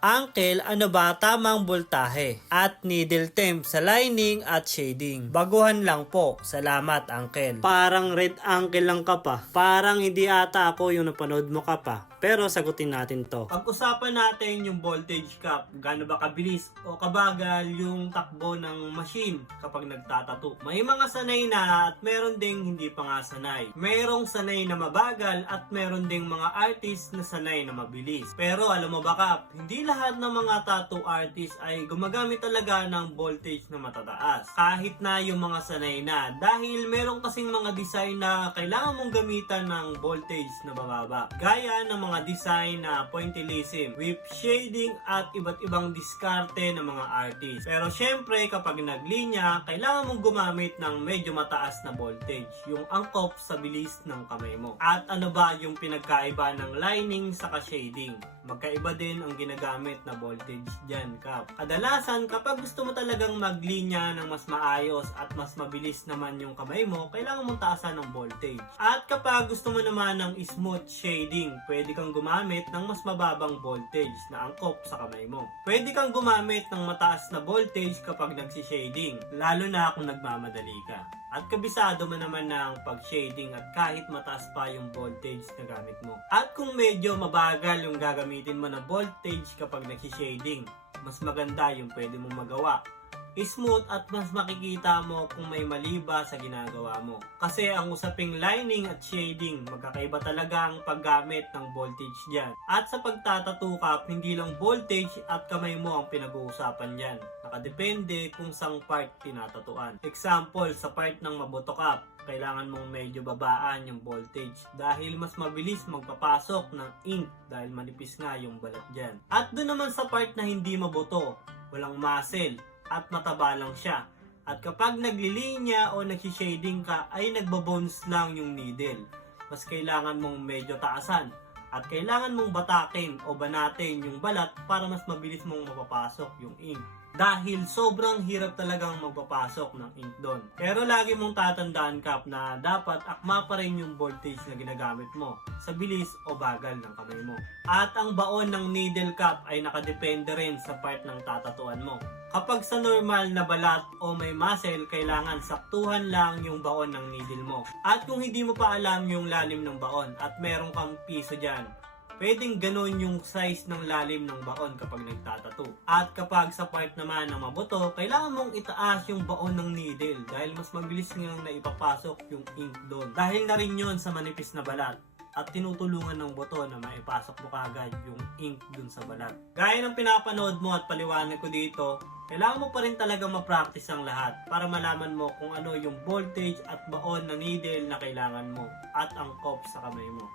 Uncle, ano ba tamang voltahe at needle temp sa lining at shading? Baguhan lang po. Salamat, Uncle. Parang red uncle lang ka pa. Parang hindi ata ako yung napanood mo ka pa. Pero sagutin natin to. Pag-usapan natin yung voltage cap. Gaano ba kabilis o kabagal yung takbo ng machine kapag nagtatato. May mga sanay na at meron ding hindi pa nga sanay. Merong sanay na mabagal at meron ding mga artist na sanay na mabilis. Pero alam mo ba Kap, hindi lahat ng mga tattoo artist ay gumagamit talaga ng voltage na matataas. Kahit na yung mga sanay na. Dahil meron kasing mga design na kailangan mong gamitan ng voltage na bababa. Gaya ng mga design na pointillism, with shading at iba't ibang diskarte ng mga artist. Pero syempre kapag naglinya, kailangan mong gumamit ng medyo mataas na voltage. Yung angkop sa bilis ng kamay mo. At ano ba yung pinagkaiba ng lining sa shading? Magkaiba din ang ginagamit na voltage dyan, Kap. Kadalasan, kapag gusto mo talagang maglinya ng mas maayos at mas mabilis naman yung kamay mo, kailangan mong taasan ng voltage. At kapag gusto mo naman ng smooth shading, pwede kang gumamit ng mas mababang voltage na angkop sa kamay mo. Pwede kang gumamit ng mataas na voltage kapag nagsi-shading, lalo na kung nagmamadali ka. At kabisado mo naman ng pag-shading at kahit mataas pa yung voltage na gamit mo. At kung medyo mabagal yung gagamitin mo na voltage kapag nagsi-shading, mas maganda yung pwede mong magawa. Smooth at mas makikita mo kung may mali ba sa ginagawa mo. Kasi ang usaping lining at shading, magkakaiba talaga ang paggamit ng voltage dyan. At sa pagtatattoo Kap, hindi lang voltage at kamay mo ang pinag-uusapan dyan. Nakadepende kung sang part tinatatuan. Example, sa part ng mabuto Kap, kailangan mong medyo babaan yung voltage dahil mas mabilis magpapasok ng ink dahil manipis nga yung balat dyan. At doon naman sa part na hindi mabuto, walang muscle, at mataba lang siya. At kapag naglilinya o nagsi-shading ka ay nagbabounce lang yung needle. Mas kailangan mong medyo taasan at kailangan mong batakin o banatin yung balat para mas mabilis mong mapapasok yung ink. Dahil sobrang hirap talagang magpapasok ng ink doon. Pero lagi mong tatandaan Kap na dapat akma pa rin yung voltage na ginagamit mo sa bilis o bagal ng kamay mo. At ang baon ng needle Kap ay nakadepende rin sa part ng tatatuan mo. Kapag sa normal na balat o may muscle, kailangan saktuhan lang yung baon ng needle mo. At kung hindi mo pa alam yung lalim ng baon at meron kang piso dyan, pwedeng ganon yung size ng lalim ng baon kapag nagtatattoo. At kapag sa part naman ng mabuto, kailangan mong itaas yung baon ng needle dahil mas mabilis ngang naipapasok yung ink doon. Dahil na rin yun sa manipis na balat at tinutulungan ng buto na maipasok mo kaagad yung ink dun sa balat. Gaya ng pinapanood mo at paliwanag ko dito, kailangan mo pa rin talaga ma-practice ang lahat para malaman mo kung ano yung voltage at baon na needle na kailangan mo at angkop sa kamay mo.